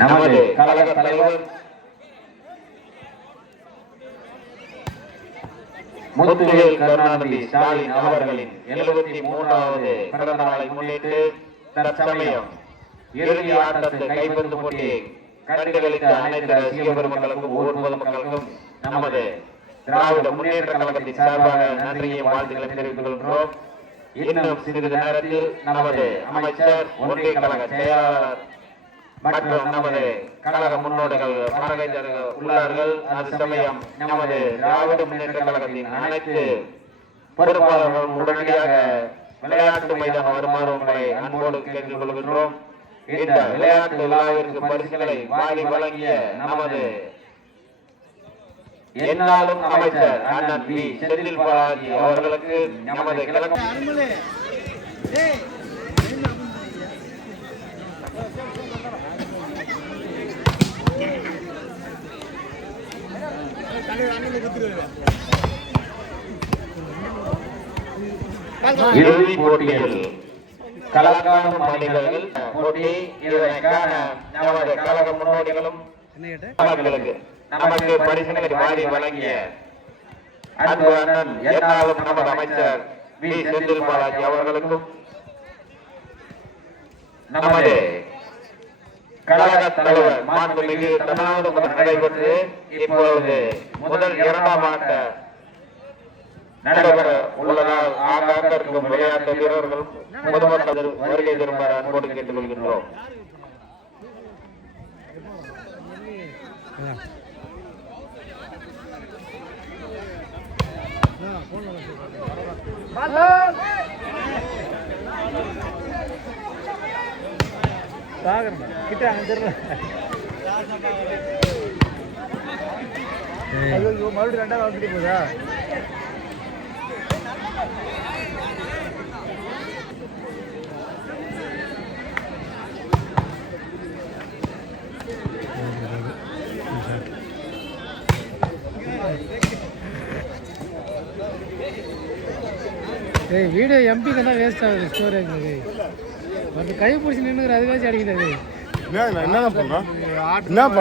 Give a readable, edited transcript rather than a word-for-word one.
நமது கழக தலைவர் முத்துவேல் கருணாநிதி ஸ்டாலின் அவர்களின் 73வது பிறந்த நாளை முன்னிட்டு தற்சமயம் இறுதி ஆட்டத்தை கைப்பந்து போட்டியை கண்டுகளித்த அனைத்து ரசிக பெருமக்களுக்கும் ஊர் பொதுமக்களுக்கும் நமது திராவிட முன்னேற்ற கழகத்தின் சார்பாக நன்றியை வாழ்த்துக்களை தெரிவித்துக் கொள்கிறோம். இன்னும் சிறிது நேரத்தில் நமது அமைச்சர், ஒன்றிய கழக செயலாளர் மற்றும் நமது கழக முன்னோடிகள் உள்ளார்கள். அது சமயம் நமது திராவிட முன்னேற்ற கழகத்தின் அனைத்து பொறுப்பாளர்களும் உடனடியாக விளையாட்டு மைதானம் வருமாறு உங்களை அன்போடு கேட்டுக் கொள்கின்றோம். இந்த விளையாட்டு விழாவிற்கு பரிசுகளை வாங்கி வழங்கிய நமது என்னாலும் அமைச்சர் அண்ணன் பி. செந்தில் பாலாஜி அவர்களுக்கு நமது கிழக்கு இறுதி போட்டியில் கலக்காணும் அணிகள் போட்டி. இதனை காண நமது கழக முன்னோடிகளும் நமக்கு பரிசுகளை வாரி வழங்கிய அன்பு அண்ணன் என்னாலும் நமது அமைச்சர் வி. செந்தில் பாலாஜி அவர்களுக்கும் நமது கழக தலைவர் மாண்புமிகு தமிழ்நாடு நடைபெற்று இப்பொழுது முதல் 2ஆம் ஆட்ட நடைபெற உள்ளதால் ஆகாக இருக்கும் விளையாட்டு வீரர்களும் பொதுமக்கள் வருகை திரும்ப அன்போடு கேட்டுக் கொள்கின்றோம். மறுபடியும் 2ஆவது வந்துட்டு போதா? வீடியோ எம்பிக்கு தான் வேஸ்ட் ஆகுது. ஸ்டோரேஜ் வந்து கை பிடிச்சி நின்றுக்கிற அதுவே அடிக்கிறது. என்ன பண்ணுறோம்? என்ன